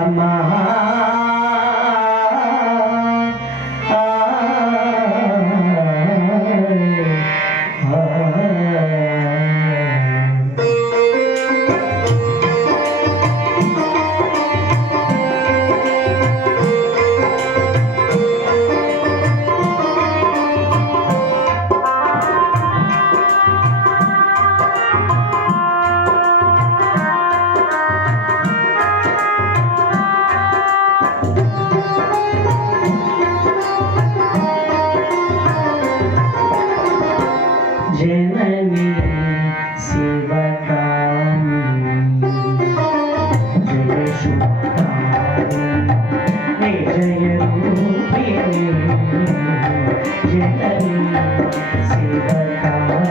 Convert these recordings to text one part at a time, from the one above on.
అమ్మా जननी शिवकामी जय शुभकामी जय रूपिणी जननी शिवकामी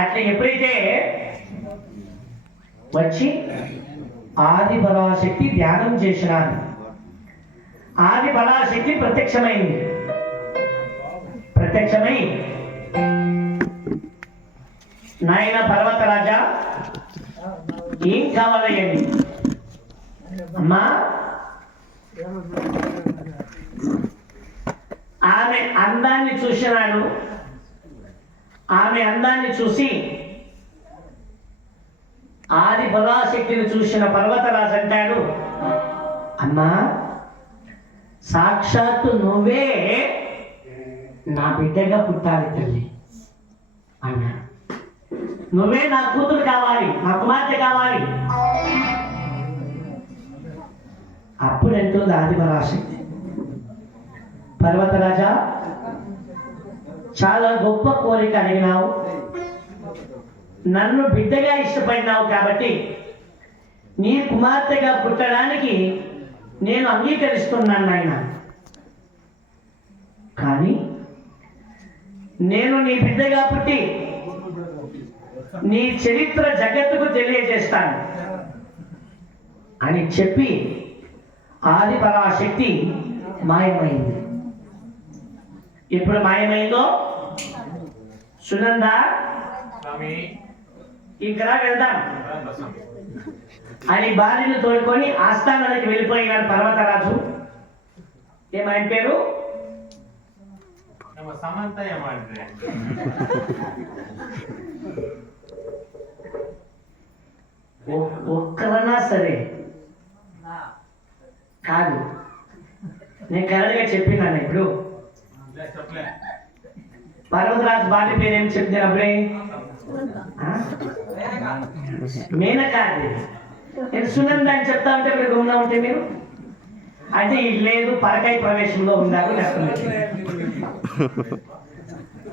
అట్లా ఎప్పుడైతే వచ్చి ఆది పరాశక్తి ధ్యానం చేసినారు, ఆది పరాశక్తి ప్రత్యక్షమైంది. ప్రత్యక్షమై నాయన పర్వతరాజా ఏం కావాలయ్యండి? అమ్మా ఆమె అందాన్ని చూసినాడు. ఆమె అందాన్ని చూసి ఆది పరాశక్తిని చూసిన పర్వతరాజు అంటాడు, అమ్మా సాక్షాత్తు నువ్వే నా బిడ్డగా పుట్టాలి తల్లి అన్నా. నువ్వే నా కూతురు కావాలి, నా కుమార్తె కావాలి. అప్పుడంటుంది ఆది పరాశక్తి, పర్వతరాజా చాలా గొప్ప కోరిక అడిగినావు. నన్ను బిడ్డగా ఇష్టపడినావు కాబట్టి నీ కుమార్తెగా పుట్టడానికి నేను అంగీకరిస్తున్నాను నాయన. కానీ నేను నీ బిడ్డగా పుట్టి నీ చరిత్ర జగత్తుకు తెలియజేస్తాను అని చెప్పి ఆది పరాశక్తి మాయమైంది. ఇప్పుడు మాయమైందో సునంద ఇక్కడ వెళ్దాం అని భార్యను తోడుకొని ఆస్థానానికి వెళ్ళిపోయినాడు పర్వతరాజు. ఏమని పేరు? ఒక్కరన్నా సరే కాదు, నేను కరెక్ట్గా చెప్పినాను. ఇప్పుడు పర్వతరాజు భార్య పేరు ఏం చెప్తే అప్పుడే మేనకా. నేను సునంద అని చెప్తా ఉంటే మీరు గుమ్గా ఉంటే మీరు అయితే ఇది లేదు పరకాయ ప్రవేశంలో ఉండాలి.